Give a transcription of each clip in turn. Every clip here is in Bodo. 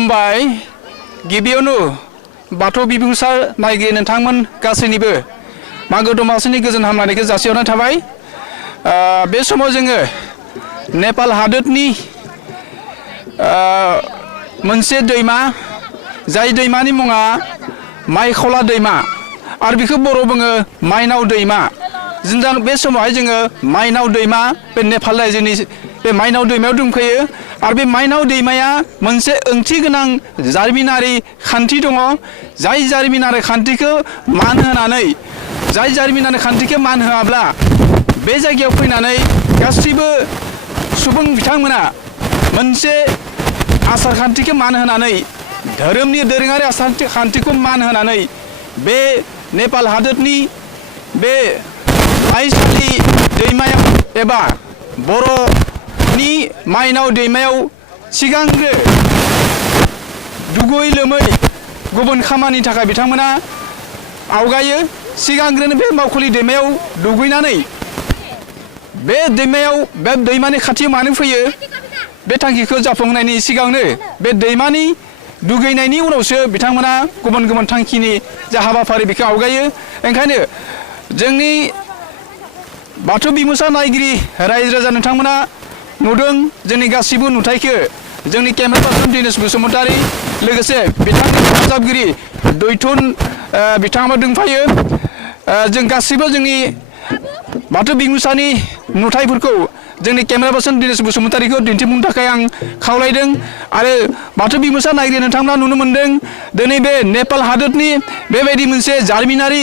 खुलुमबाय गिबियावनो बाथौ बिबुंसार नायगिरि नोंथांमोन गासैनिबो मागो दमासिनि गोजोन हामलायनायखौ जासिहरनाय थाबाय। बे समाव जोङो नेपाल हादोरनि मोनसे दैमा जाय दैमानि मुङा माइखला दैमा आरो बेखौ बर' बुङो माइनाव दैमा। जों बे समावहाय जोङो माइनाव दैमा बे नेपाल रायजोनि बे माइनाव दैमायाव दंफैयो आरो बे माइनाव दैमाया मोनसे ओंथि गोनां जारिमिनारि खान्थि दङ। जाय जारिमिनारि खान्थिखौ मान होनानै मान होआब्ला बे जायगायाव फैनानै गासैबो सुबुं बिथांमोना मोनसे आसार खान्थिखौ मान होनानै धोरोमनि दोरोङारि आसार खान्थिखौ मान होनानै बे नेपाल हादोरनि बे माइसालि दैमायाव एबा बर'नि माइनाव दैमायाव सिगांग्रो दुगै लोमै गुबुन खामानिनि थाखाय बिथांमोना आवगायो। सिगांग्रोनो बे मावखुलि दैमायाव दुगैनानै बे दैमानि खाथियाव मानो फैयो बे थांखिखौ जाफुंहोनायनि सिगांनो बे दैमानि दुगैनायनि उनावसो बिथांमोना गुबुन गुबुन थांखिनि जा हाबाफारि बेखौ आवगायो। ओंखायनो जोंनि बाथौ बिमुसा नायगिरि रायजो राजा नोंथांमोना नुदों जोंनि गासिबो नुथायखौ। जोंनि केमेरा पार्सन दिनेश बसुमतारी लोगोसे बिथांनि हेफाजाबगिरि दैथुन बिथाङाबो दंफायो। जों गासिबो जोंनि बाथौ बिमुसानि नुथायफोरखौ जोंनि केमेरा पार्सन दिनेश बसुमतारीखौ दिन्थिफुंनो थाखाय आं खावलायदों। आरो बाथौ बिमुसा नायगिरि नोंथांमोना नुनो मोन्दों दिनै बे नेपाल हादोरनि बेबायदि मोनसे जारिमिनारि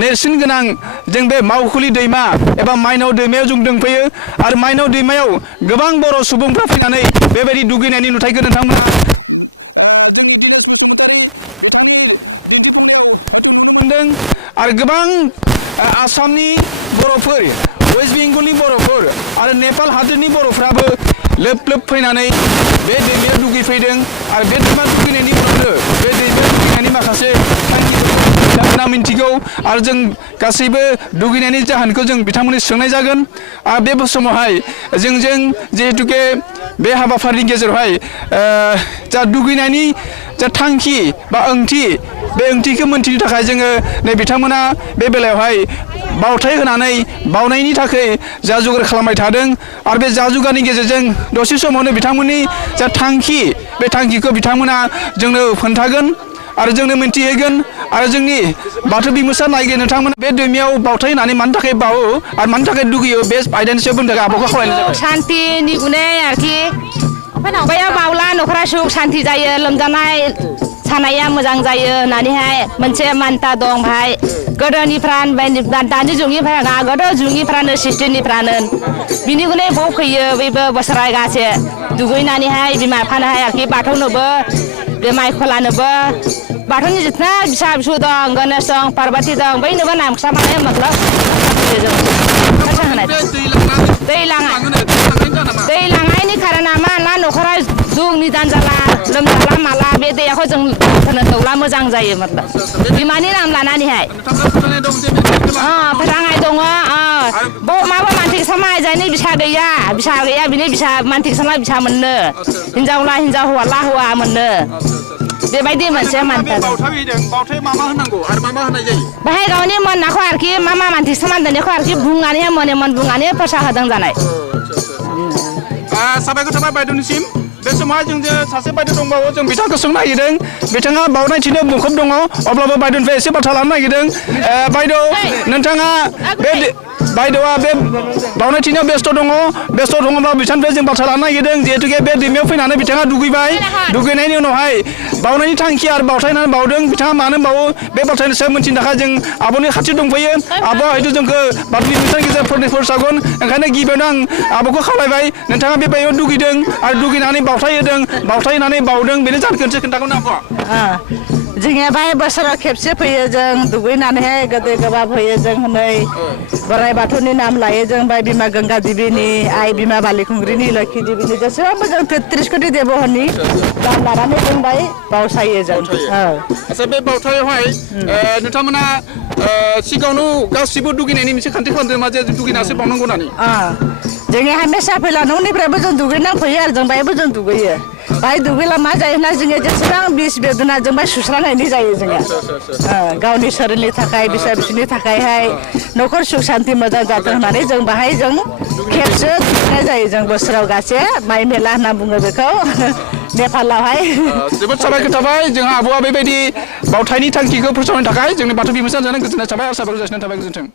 नेरसोन गोनां जों बे मावखुलि दैमा एबा माइनाव दैमायाव जों दंफैयो आरो माइनाव दैमायाव गोबां बर' सुबुंफ्रा फैनानै बेबायदि दुगैनायनि नुथायखौ नोंथांमोना आरो गोबां आसामनि बर'फोर वेस्ट बेंगलनि बर'फोर आरो नेपाल हादोरनि बर'फ्राबो लोब लोब फैनानै बे दैमायाव दुगैफैदों आरो बे दैमा दुगैनायनि उनावनो बे दैमायाव दुगैनायनि माखासे थांखिफोरखौ बिथांमोना मिन्थिगौ आरो जों गासैबो दुगैनायनि जाहोनखौ जों बिथांमोननि सोंनाय जागोन। आरो बे समावहाय जोंजों जिहेतुके बे हाबाफारिनि गेजेरावहाय जा दुगैनायनि जा थांखि बा ओंथि बे ओंथिखौ मोन्थिनो थाखाय जोङो नै बिथांमोना बे बेलायावहाय बावथाय होनानै बावनायनि थाखाय जा जगार खालामबाय थादों आरो बे जा जगारनि गेजेरजों दसे समावनो बिथांमोननि जा थांखि बे थांखिखौ बिथांमोना जोंनो खोन्थागोन आरो जोंनो मिन्थिहोगोन। आरो जोंनि बाथौ बिमुसा नायगिरि नोंथांमोना बे दैमायाव बावथाय होनानै मानि थाखाय बावो आरो मानि थाखाय दुगैयो बे आयदानि सायाव बुंनो थाखाय आब'खौ खावलायनाय जाबाय। शान्तिनि गुनै आरोखि बैयाव बावला न'खरा सुख शान्ति जायो, लोमजानाय सानाया मोजां जायो होननानैहाय मोनसे मान्यता दं भाई। गोदोनिफ्राय दानि जुगनिफ्राय नङा, गोदो जुगनिफ्रानो सिस्टेमनिफ्रानो बिनिखौनो बाव फैयो बयबो बोसोरायगासे दुगैनानैहाय बिमा बिफानोहाय आरोखि बाथौनोबो बे माइखलानोबो बाथौनि जितना फिसा फिसौ दं गणेश दं पार्बती दं बयनोबो नामसा माने मतलब दै लांनायनि खारना मा ना न'खरा दुख निदान जाला लोमजाला माला बे दैयाखौ जों होनो दौला मोजां जायो मतलब बिमानि नाम लानानैहाय फोथांनाय दङ। माबा मानसिक समाय जायनि बिसा गैया बिनि बिसा मानसिक समाय बिसा मोननो हिनजावला हिनजाव हौवाला हौवा मोननो बेबायदि मोनसे मान्यता दं। बेहाय गावनि मन नाखौ आरोखि मा मानसिक समान दोननायखौ आरोखि बुंनानै मने मन बुंनानै फसा होदों जानाय। साबायखर थाबाय बायद'निसिम। बे समावहाय जों सासे बायद' दंबावो जों बिथांखौ सोंनो नागिरदों। बिथाङा बावनाय थिनो मुखुब दङ अब्लाबो बायद'निफ्राय एसे बाथ्रा लानो नागिरदों। बायद' नोंथाङा बे बायद'आ बे बावनाय थिनायाव बेस्थ' दङब्ला बिथांनिफ्राय जों बाथ्रा लानो नागिरदों। जिहेतुके बे दैमायाव फैनानै बिथाङा दुगैबाय, दुगैनायनि उनावहाय बावनायनि थांखि आरो बावथायनानै बावदों बिथाङा मानो बावो बे बाथ्रानि सायाव मिथिनो थाखाय जों आब'नि खाथियाव दंफैयो। आब'आ हयथ' जोंखौ बाथौ बिमुसानि गेजेराव फोरमायगोन। ओंखायनो गिबियावनो आं आब'खौ खावलायबाय नोंथाङा बे बायदियाव दुगैदों आरो दुगैनानै बावथाय होदों, बावथाय होनानै बावदों बेनि जाहोनखौ खोन्थागोन आब'आ। जोंनिया बाहाय बोसोराव खेबसे फैयो जों दुगैनानैहाय गोदै गोबाब होयो जों हनै बोराइ बाथौनि नाम लायो जों बाय बिमा गंगा देबिनि आइ बिमा बालिखुंग्रिनि लोखि देबिनि जेसेबांबो जों 33 कोटि देबहरनि नाम लानानै जों बाय बावसायो जों। आচ্ছা बे बावथायावहाय नोंथांमोना सिगाङावनो गासिबो दुगैनायनि मोनसे खान्थि खालामदों मा जे दुगैनासो बावनांगौ होननानै। जोंनि हामेसा फैला न'निफ्रायबो जों दुगैनांफैयो आरो जों बायबो जों दुगैयो। बाहाय दुगैला मा जायो होनना जोङो जेसेबां बिस बेदना जों बाहाय सुस्रांनायनि जायो जोङो गावनि शरीरनि थाखाय फिसा फिसौनि थाखायहाय न'खर सुख शान्ति मोजां जाथों होननानै जों बाहाय जों खेबसे थुखैनाय जायो जों बोसोराव गासे माइ मेला होनना बुङो बेखौ नेपालावहाय जोबोद साबायखर थाबाय जोंहा आब'आ बेबायदि बावथायनि थांखिखौ फोसावनो थाखाय जोंनि बाथौ बिमुसा जानो गोजोननाय थाबाय आसाफोरखौ जासिनाय थाबाय गोजोन्थों